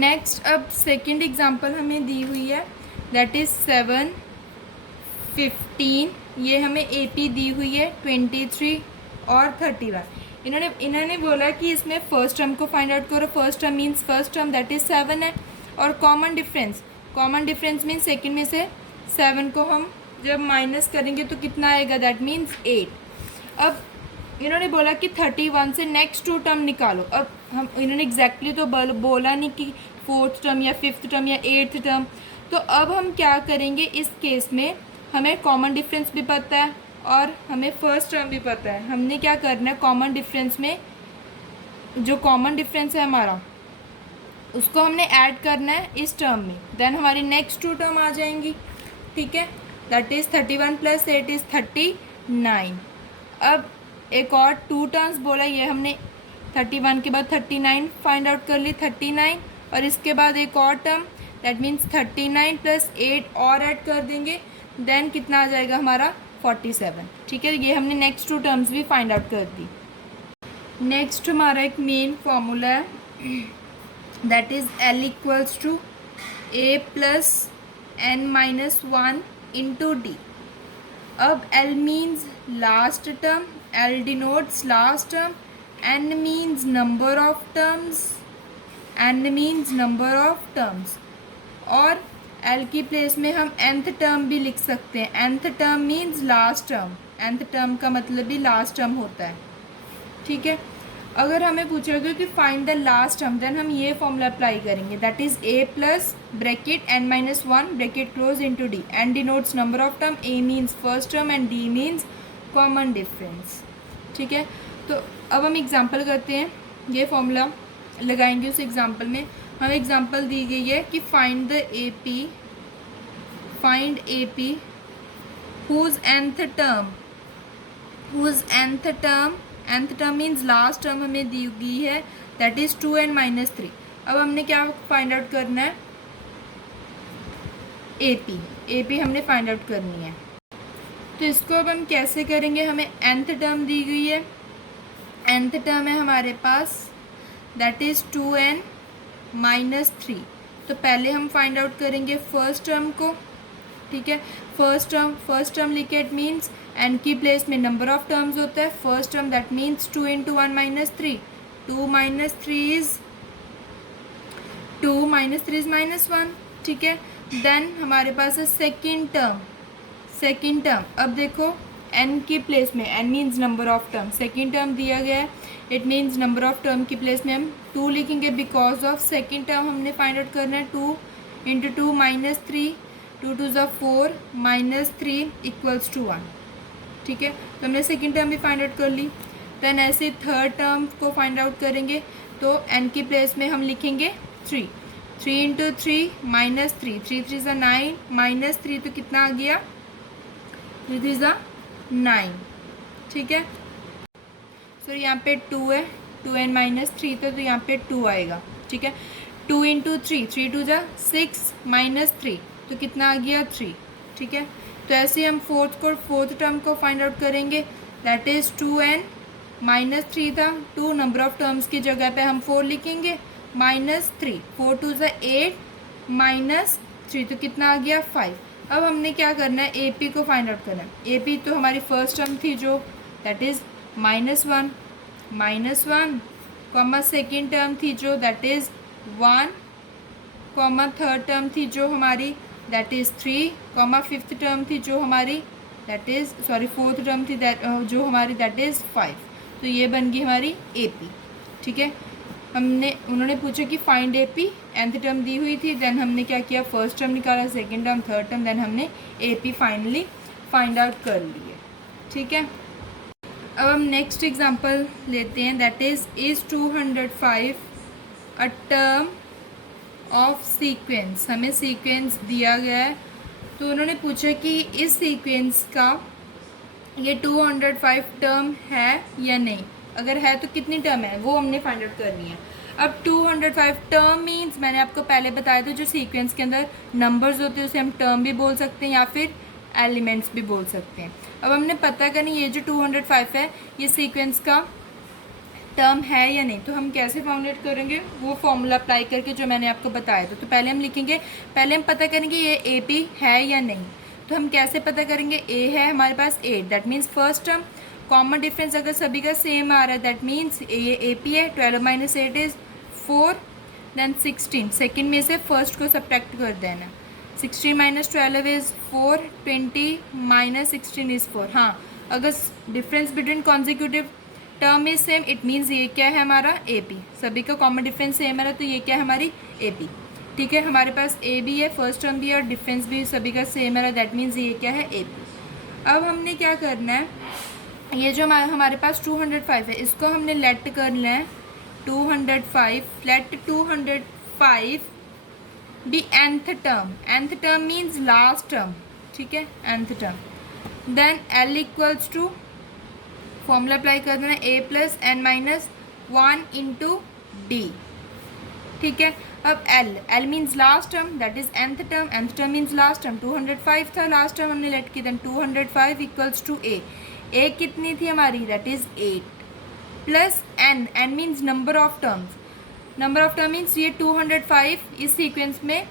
Next अब second example हमें दी हुई है, दैट इज़ 7, 15। ये हमें AP दी हुई है 23 और 31। इन्होंने बोला कि इसमें फर्स्ट टर्म को फाइंड आउट करो। First term means first term that is 7 है, और कॉमन डिफरेंस मीन्स सेकंड में से 7 को हम जब माइनस करेंगे तो कितना आएगा, दैट मीन्स 8। अब इन्होंने बोला कि 31 से नेक्स्ट 2 टर्म निकालो। अब इन्होंने एग्जैक्टली तो बोला नहीं कि फोर्थ टर्म या फिफ्थ टर्म या एट्थ टर्म। तो अब हम क्या करेंगे, इस केस में हमें कॉमन डिफरेंस भी पता है और हमें फर्स्ट टर्म भी पता है। हमने क्या करना है, कॉमन डिफरेंस में जो कॉमन डिफरेंस है हमारा, उसको हमने ऐड करना है इस टर्म में, देन हमारी नेक्स्ट 2 टर्म आ जाएंगी। ठीक है, दैट इज़ 31 + 8 इज़ 39। अब एक और 2 टर्म्स बोला, ये हमने 31 के बाद 39 फाइंड आउट कर ली, 39, और इसके बाद एक और टर्म दैट मीन्स 39 + 8 और ऐड कर देंगे, देन कितना आ जाएगा हमारा 47। ठीक है, ये हमने नेक्स्ट 2 टर्म्स भी फाइंड आउट कर दी। नेक्स्ट हमारा एक मेन फॉर्मूला है, that is L = A + n-1 × D। अब L means last term, L denotes last term, N means number of terms, और L की प्लेस में हम nth टर्म भी लिख सकते हैं। nth term means last term, nth term का मतलब भी लास्ट टर्म होता है। ठीक है, अगर हमें पूछेगा कि find the last term, then हम ये फॉर्मूला अप्लाई करेंगे, that is A + (n-1) bracket close × D। N denotes number of term, A means first term and D means common difference. ठीक है, तो अब हम एग्जांपल करते हैं, ये फॉर्मूला लगाएंगे उस एग्जांपल में। हमें एग्जांपल दी गई है कि find AP whose nth term means last term हमें दी गई है, दैट इज़ 2n-3। अब हमने क्या फाइंड आउट करना है, AP हमने फाइंड आउट करनी है। तो इसको अब हम कैसे करेंगे, हमें nth टर्म दी गई है, nth टर्म है हमारे पास, दैट इज़ 2n-3। तो पहले हम फाइंड आउट करेंगे फर्स्ट टर्म को। ठीक है, फर्स्ट टर्म लिखे, इट मीन्स n की प्लेस में नंबर ऑफ टर्म्स होता है। First term that means 2 × 1 - 3, 2 - 3 is -1। ठीक है, देन हमारे पास है सेकेंड टर्म। अब देखो n की प्लेस में, n means number of term, second term दिया गया है, it means number of term की प्लेस में हम 2 लिखेंगे, बिकॉज ऑफ सेकेंड टर्म हमने फाइंड आउट करना है। 2 × 2 - 3, 2 2 = 4 -3 = 1। ठीक है, तो हमने सेकेंड टर्म भी फाइंड आउट कर ली। देन ऐसे थर्ड टर्म को फाइंड आउट करेंगे, तो n की प्लेस में हम लिखेंगे 3, 3 × 3 - 3, 3 3 = 9 -3 तो कितना आ गया, 3 3 = 9। ठीक है, सो यहाँ पे 2 है, 2n - 3 तो यहाँ पे 2 आएगा। ठीक है, 2 × 3, 3 2 = 6 -3 तो कितना आ गया, 3। ठीक है, तो ऐसे हम फोर्थ टर्म को फाइंड आउट करेंगे, दैट इज़ 2n - 3 था, 2 नंबर ऑफ टर्म्स की जगह पे हम 4 लिखेंगे, -3, 4 2 = 8 -3 तो कितना आ गया, 5। अब हमने क्या करना है, AP को फाइंड आउट करना है। AP तो हमारी फर्स्ट टर्म थी जो, दैट इज़ -1, सेकेंड टर्म थी जो, दैट इज़ 1, थर्ड टर्म थी जो हमारी, दैट इज़ 3, फिफ्थ टर्म थी जो हमारी, दैट इज़ फोर्थ टर्म थी जो हमारी, दैट इज़ 5। तो ये बन गई हमारी AP। ठीक है, उन्होंने पूछा कि फाइंड AP, nth टर्म दी हुई थी, देन हमने क्या किया, फर्स्ट टर्म निकाला, second term, third term, then हमने AP फाइनली फाइंड आउट कर लिए। ठीक है, अब हम नेक्स्ट एग्जांपल लेते हैं, that is 205 a term of sequence. हमें सीक्वेंस दिया गया है, तो उन्होंने पूछा कि इस सीक्वेंस का ये 205 टर्म है या नहीं, अगर है तो कितनी टर्म है वो हमने फाइंड आउट करनी है। अब 205 टर्म मीन्स मैंने आपको पहले बताया था, जो सीक्वेंस के अंदर नंबर्स होते हैं उसे हम टर्म भी बोल सकते हैं या फिर एलिमेंट्स भी बोल सकते हैं। अब हमने पता करनी, ये जो 205 है ये सीक्वेंस का टर्म है या नहीं। तो हम कैसे फॉर्मुलेट करेंगे, वो फॉर्मूला अप्लाई करके जो मैंने आपको बताया था। तो पहले हम लिखेंगे, पहले हम पता करेंगे ये ए पी है या नहीं। तो हम कैसे पता करेंगे, ए है हमारे पास 8, that means first term common difference अगर सभी का सेम आ रहा है दैट मीन्स ये ए पी है। 12 माइनस 8 इज़ 4, देन 16 सेकेंड में से फर्स्ट को सब्ट्रैक्ट कर देना। 16 माइनस 12 इज़ 4, 20 माइनस 16 इज़ 4। हाँ, अगर difference between consecutive term is same it means ये क्या है हमारा ए पी। सभी का कॉमन डिफरेंस सेम है तो ये क्या है हमारी ए पी। ठीक है, हमारे पास ए भी है, फर्स्ट टर्म भी है और डिफरेंस भी सभी का सेम है, दैट मीन्स ये क्या है ए पी। अब हमने क्या करना है, ये जो हमारे पास 205 है इसको हमने लेट करना है 205, let 205 be nth term. nth term means last term, ठीक है, nth term. Then L equals to formula apply कर देना a plus n minus 1 into d. ठीक है, अब L means last term that is nth term, nth term means last term. 205 था last term हमने let की, देन 205 इक्वल्स टू ए कितनी थी हमारी, that is 8 plus n means number of terms. Number of term means ये 205 इस sequence में,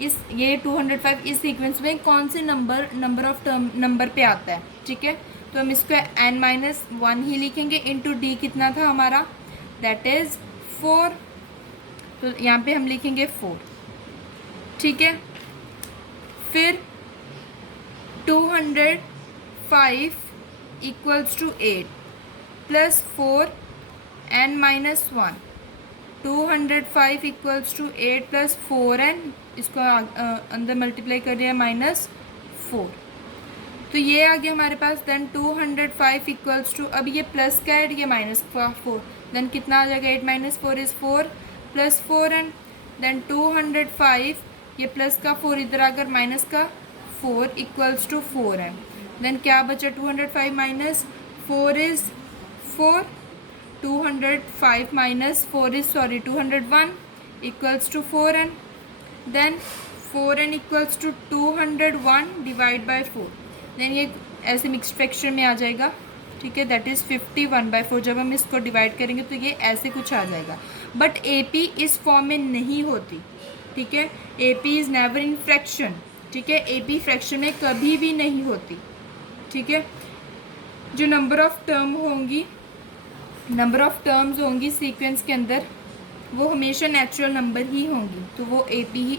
ये 205 इस सीक्वेंस में कौन से नंबर ऑफ टर्म नंबर पे आता है। ठीक है, तो हम इसको n माइनस 1 ही लिखेंगे इंटू डी कितना था हमारा, दैट इज़ 4। तो यहाँ पे हम लिखेंगे 4। ठीक है, फिर 205 equals to 8 plus 4 n minus 1। 205 equals to 8 plus 4n, इसको अंदर मल्टीप्लाई कर दिया माइनस 4। तो ये आ गया हमारे पास। देन 205 इक्वल्स टू, अब ये प्लस का ऐड, ये माइनस का 4, देन कितना आ जाएगा, 8 minus 4 is 4 plus 4n। Then 205 ये प्लस का 4 इधर आकर माइनस का 4 इक्वल्स टू 4n। देन क्या बचा, 205 minus 4 is 4, 205 minus 4 is 201 equals to 4n। Then 4n equals to 201 divide by 4, then ये ऐसे मिक्स फ्रैक्शन में आ जाएगा। ठीक है, दैट इज़ 51/4। जब हम इसको डिवाइड करेंगे तो ये ऐसे कुछ आ जाएगा, बट ए पी इस फॉर्म में नहीं होती। ठीक है, A P is never in fraction. ठीक है, ए पी फ्रैक्शन में कभी भी नहीं होती। ठीक है, जो नंबर ऑफ टर्म्स होंगी सीक्वेंस के अंदर वो हमेशा नेचुरल नंबर ही होंगी। तो वो ए पी ही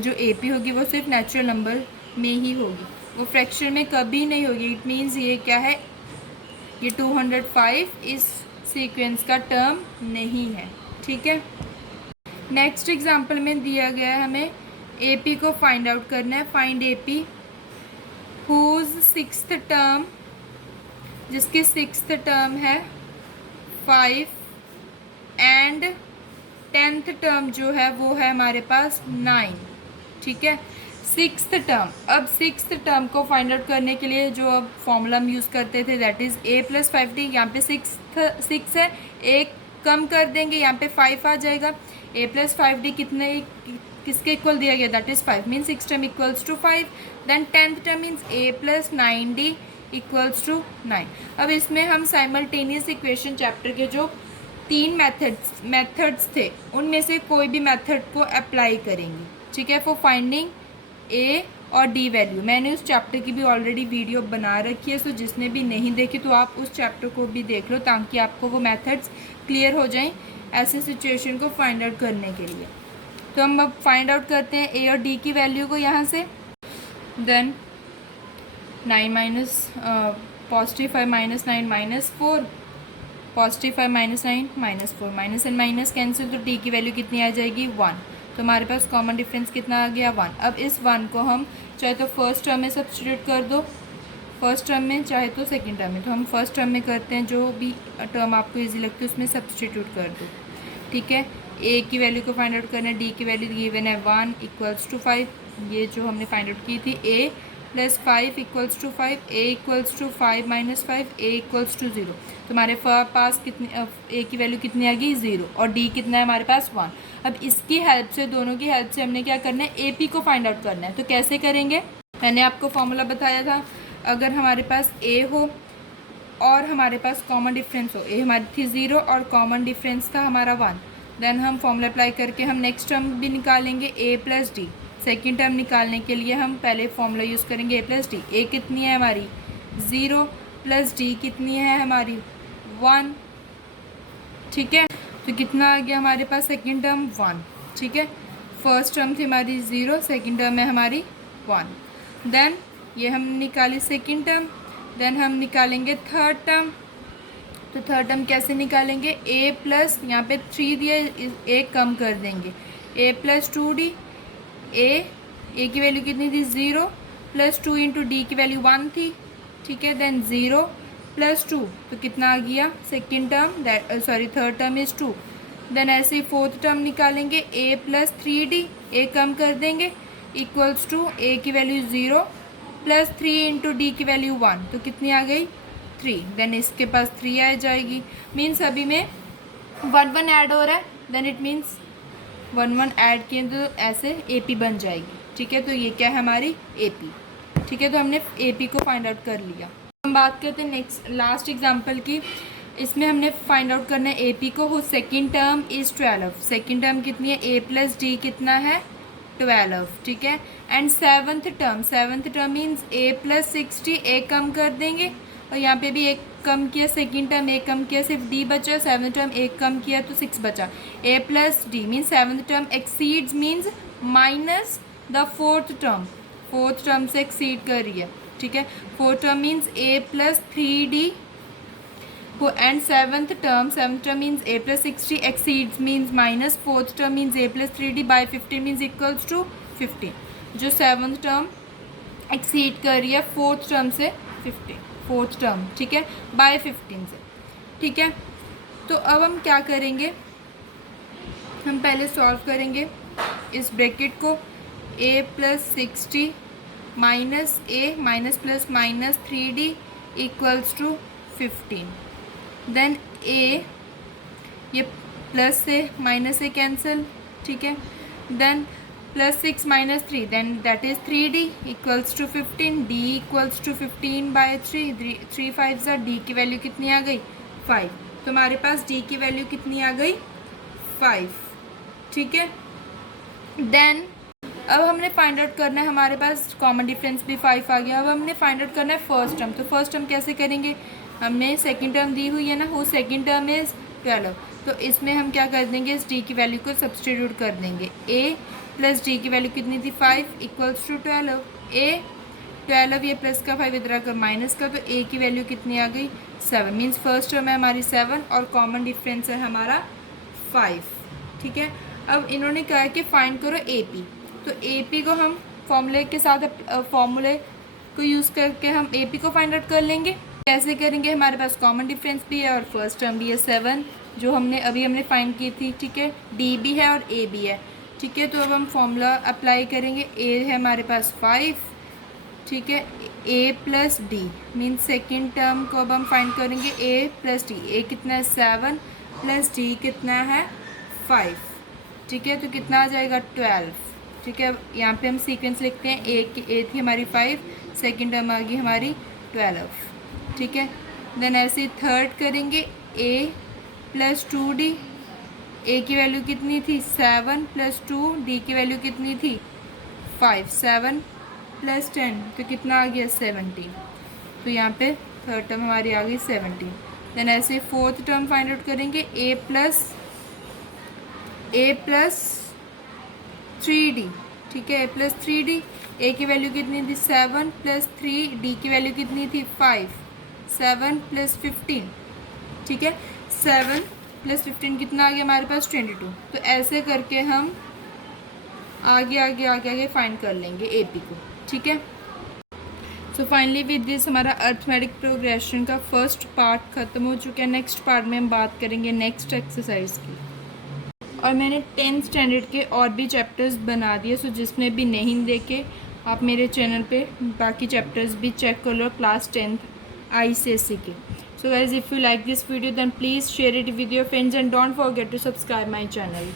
जो ए पी होगी वो सिर्फ नेचुरल नंबर में ही होगी, वो फ्रैक्शन में कभी नहीं होगी। इट मीन्स ये क्या है, ये 205 इस सीक्वेंस का टर्म नहीं है। ठीक है, नेक्स्ट एग्जांपल में दिया गया है हमें ए पी को फाइंड आउट करना है। Find A P whose sixth term, जिसकी सिक्स्थ टर्म है 5 एंड 10th टर्म जो है वो है हमारे पास 9। ठीक है, सिक्स्थ टर्म। अब सिक्स्थ टर्म को फाइंड आउट करने के लिए जो अब फॉर्मूला हम यूज़ करते थे that is a plus 5d। यहाँ पे 6 है, एक कम कर देंगे यहाँ पे 5 आ जाएगा। a प्लस 5d किसके इक्वल दिया गया, that is 5 means 6 term equals to 5। Then 10th term means a plus 9d equals to 9। अब इसमें हम साइमल्टेनियस इक्वेशन चैप्टर के जो 3 मेथड्स थे उनमें से कोई भी मेथड को अप्लाई करेंगे। ठीक है, फॉर फाइंडिंग ए और डी वैल्यू। मैंने उस चैप्टर की भी ऑलरेडी वीडियो बना रखी है, सो जिसने भी नहीं देखी तो आप उस चैप्टर को भी देख लो ताकि आपको वो मेथड्स क्लियर हो जाएं ऐसे सिचुएशन को फाइंड आउट करने के लिए। तो हम अब फाइंड आउट करते हैं ए और डी की वैल्यू को यहाँ से। Then 9 minus positive 5 minus 9 minus 4, positive 5 minus 9 minus 4, minus and minus cancel, तो डी की वैल्यू कितनी आ जाएगी 1। तो हमारे पास कॉमन डिफरेंस कितना आ गया 1। अब इस 1 को हम चाहे तो फर्स्ट टर्म में सब्स्टिट्यूट कर दो, फर्स्ट टर्म में, चाहे तो सेकंड टर्म में। तो हम फर्स्ट टर्म में करते हैं, जो भी टर्म आपको इजी लगती है उसमें सब्स्टिट्यूट कर दो। ठीक है, ए की वैल्यू को फाइंड आउट करना है, डी की वैल्यू गिवन है 1 इक्वल्स टू 5। ये जो हमने फाइंड आउट की थी a plus 5 equals to 5, a equals to 5 minus 5, a equals to 0। तो हमारे पास कितनी ए की वैल्यू कितनी आ गई 0 और डी कितना है हमारे पास 1। अब इसकी हेल्प से, दोनों की हेल्प से हमने क्या करना है, ए पी को फाइंड आउट करना है। तो कैसे करेंगे, मैंने आपको फॉर्मूला बताया था, अगर हमारे पास ए हो और हमारे पास कॉमन डिफरेंस हो, ए हमारी थी 0 और कॉमन डिफरेंस था हमारा 1, देन हम फॉर्मूला अप्लाई करके हम नेक्स्ट टर्म भी निकालेंगे a plus D. Second term निकालने के लिए हम पहले फॉर्मूला यूज़ करेंगे a प्लस डी। ए कितनी है हमारी 0 प्लस डी कितनी है हमारी 1, ठीक है। तो कितना आ गया हमारे पास सेकेंड टर्म 1, ठीक है। फर्स्ट टर्म थी हमारी 0, सेकेंड टर्म है हमारी 1। देन ये हम निकाली सेकेंड टर्म, देन हम निकालेंगे थर्ड टर्म। तो थर्ड टर्म कैसे निकालेंगे, a प्लस यहाँ पे 3 दिया, एक कम कर देंगे, a प्लस 2d। a की वैल्यू कितनी थी 0 प्लस 2 इंटू डी की वैल्यू 1 थी, ठीक है। देन 0 प्लस 2, तो कितना आ गया second term, third term is 2। Then ऐसे ही फोर्थ टर्म निकालेंगे, a प्लस 3d, a कम कर देंगे, इक्वल्स टू a की वैल्यू 0 प्लस 3 इंटू डी की वैल्यू 1, तो कितनी आ गई 3। देन इसके पास 3 आ जाएगी, मीन्स अभी में 1 1 ऐड हो रहा है, देन इट मीन्स 1 1 ऐड किए तो ऐसे AP बन जाएगी, ठीक है। तो ये क्या है हमारी AP, ठीक है। तो हमने AP को फाइंड आउट कर लिया। हम बात करते हैं नेक्स्ट लास्ट एग्जांपल की। इसमें हमने फाइंड आउट करना है AP को, हो second term is 12। Second term कितनी है, a प्लस डी कितना है 12, ठीक है। And seventh term means a plus 60, a कम कर देंगे और यहाँ पे भी एक कम किया, सेकेंड टर्म एक कम किया, सिर्फ d बचा। सेवन्थ टर्म एक कम किया तो 6 बचा। a plus D means seventh term exceeds means minus the fourth term से एक्सीड कर रही है, ठीक है। Fourth term means a plus 3d and seventh term means a plus 60 exceeds means minus fourth term means a plus 3d by 15 means equals to 15। जो seventh term exceed कर रही है फोर्थ टर्म से 15, फोर्थ टर्म, ठीक है, bye 15 से, ठीक है। तो अब हम क्या करेंगे, हम पहले सॉल्व करेंगे इस ब्रैकेट को, a plus 60 minus a minus plus minus 3d equals to 15। Then a, ये प्लस से माइनस से कैंसिल, ठीक है। Then plus 6 minus 3 then that is 3d equals to 15, d इक्वल्स टू 15 बाई 3 5 ज़ा d की वैल्यू कितनी आ गई 5। तो हमारे पास d की वैल्यू कितनी आ गई 5, ठीक है। देन अब हमने फाइंड आउट करना है, हमारे पास कॉमन डिफरेंस भी 5 आ गया। अब हमने फाइंड आउट करना है फर्स्ट टर्म। तो फर्स्ट टर्म कैसे करेंगे, हमने सेकंड टर्म दी हुई है ना, वो सेकंड टर्म इज़ 12। तो इसमें हम क्या कर देंगे, इस d की वैल्यू को सब्सटीट्यूट कर देंगे। a प्लस d की वैल्यू कितनी थी 5 इक्वल्स टू 12। a 12 ये प्लस का 5 इधर आकर माइनस का, तो a की वैल्यू कितनी आ गई 7 मीन्स फर्स्ट टर्म है हमारी 7 और कॉमन डिफरेंस है हमारा 5, ठीक है। अब इन्होंने कहा कि फाइंड करो AP। तो AP को हम फॉर्मूले के साथ फॉर्मूले को यूज़ करके हम AP को फाइंड आउट कर लेंगे। कैसे करेंगे, हमारे पास कॉमन डिफरेंस भी है और फर्स्ट टर्म भी है 7 जो हमने फाइंड की थी, ठीक है। D भी है और A भी है, ठीक है। तो अब हम फॉर्मूला अप्लाई करेंगे। A है हमारे पास 5, ठीक है। A plus D means second term को अब हम फाइंड करेंगे A प्लस डी। A कितना है 7 प्लस D कितना है 5, ठीक है। तो कितना आ जाएगा 12, ठीक है। यहाँ पे हम सीक्वेंस लिखते हैं, A थी हमारी 5, सेकेंड टर्म आ गई हमारी 12, ठीक है। देन ऐसे थर्ड करेंगे A प्लस 2D। A की वैल्यू कितनी थी 7 प्लस 2, D की वैल्यू कितनी थी 5, 7 प्लस 10 तो कितना आ गया 17। तो यहाँ पे थर्ड टर्म हमारी आ गई 17। देन ऐसे फोर्थ टर्म फाइंड आउट करेंगे, A प्लस 3D, ठीक है। A प्लस 3D, A की वैल्यू कितनी थी 7 प्लस 3, D की वैल्यू कितनी थी 5, 7 प्लस 15, ठीक है। 7 प्लस 15 कितना आ गया हमारे पास 22। तो ऐसे करके हम आगे फाइंड कर लेंगे AP को, ठीक है। सो फाइनली विद दिस हमारा अर्थमेटिक प्रोग्रेशन का फर्स्ट पार्ट ख़त्म हो चुका है। नेक्स्ट पार्ट में हम बात करेंगे नेक्स्ट एक्सरसाइज की। और मैंने 10th स्टैंडर्ड के और भी चैप्टर्स बना दिए, सो जिसने भी नहीं देखे आप मेरे चैनल पे बाकी चैप्टर्स भी चेक कर लो, क्लास 10th ICSE के। So guys, if you like this video then please share it with your friends and don't forget to subscribe my channel.